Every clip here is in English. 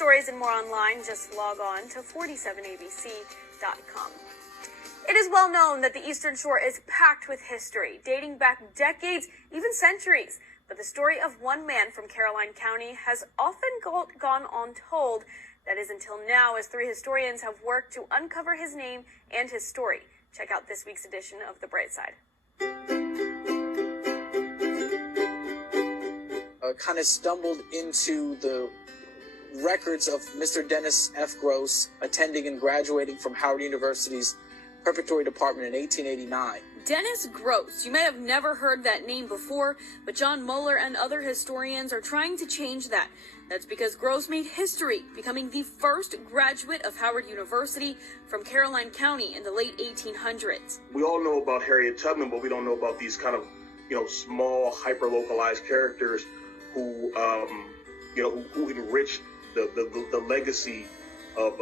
Stories and more online, just log on to 47abc.com. It is well known that the Eastern Shore is packed with history, dating back decades, even centuries. But the story of one man from Caroline County has often gone untold. That is until now, as 3 historians have worked to uncover his name and his story. Check out this week's edition of The Bright Side. Kind of stumbled into the records of Mr. Dennis F. Groce attending and graduating from Howard University's preparatory department in 1889. Dennis Groce. You may have never heard that name before, but John Mueller and other historians are trying to change that. That's because Groce made history, becoming the first graduate of Howard University from Caroline County in the late 1800s. We all know about Harriet Tubman, but we don't know about these kind of, small, hyper-localized characters who enriched the legacy of,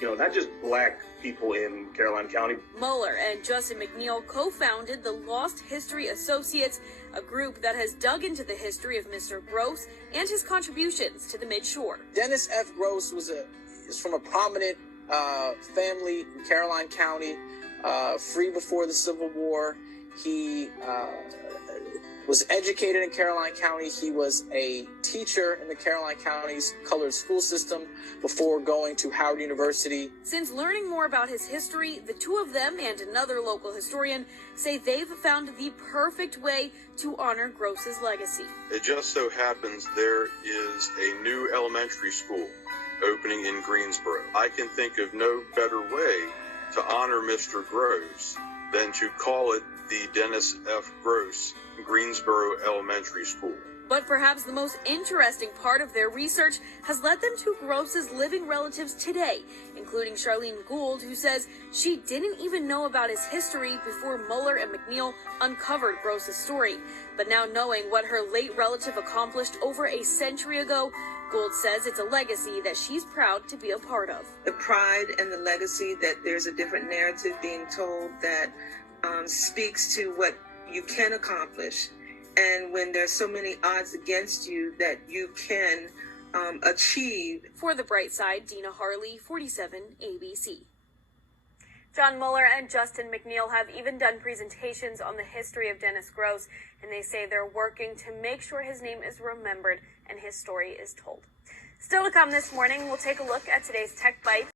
not just Black people in Caroline County. Mueller and Justin McNeil co-founded the Lost History Associates, a group that has dug into the history of Mr. Groce and his contributions to the Mid-Shore. Dennis F. Groce is from a prominent family in Caroline County, free before the Civil War. He was educated in Caroline County. He was a teacher in the Caroline County's colored school system before going to Howard University. Since learning more about his history, the 2 of them and another local historian say they've found the perfect way to honor Groce's legacy. It just so happens there is a new elementary school opening in Greensboro. I can think of no better way to honor Mr. Groce than to call it the Dennis F. Groce Greensboro Elementary School. But perhaps the most interesting part of their research has led them to Groce's living relatives today, including Charlene Gould, who says she didn't even know about his history before Mueller and McNeil uncovered Groce's story. But now knowing what her late relative accomplished over a century ago, Gould says it's a legacy that she's proud to be a part of. The pride and the legacy that there's a different narrative being told that speaks to what you can accomplish, and when there's so many odds against you, that you can achieve. For The Bright Side, Deana Harley, 47 ABC. John Mueller and Justin McNeil have even done presentations on the history of Dennis Groce, and they say they're working to make sure his name is remembered and his story is told. Still to come this morning, we'll take a look at today's Tech Bite.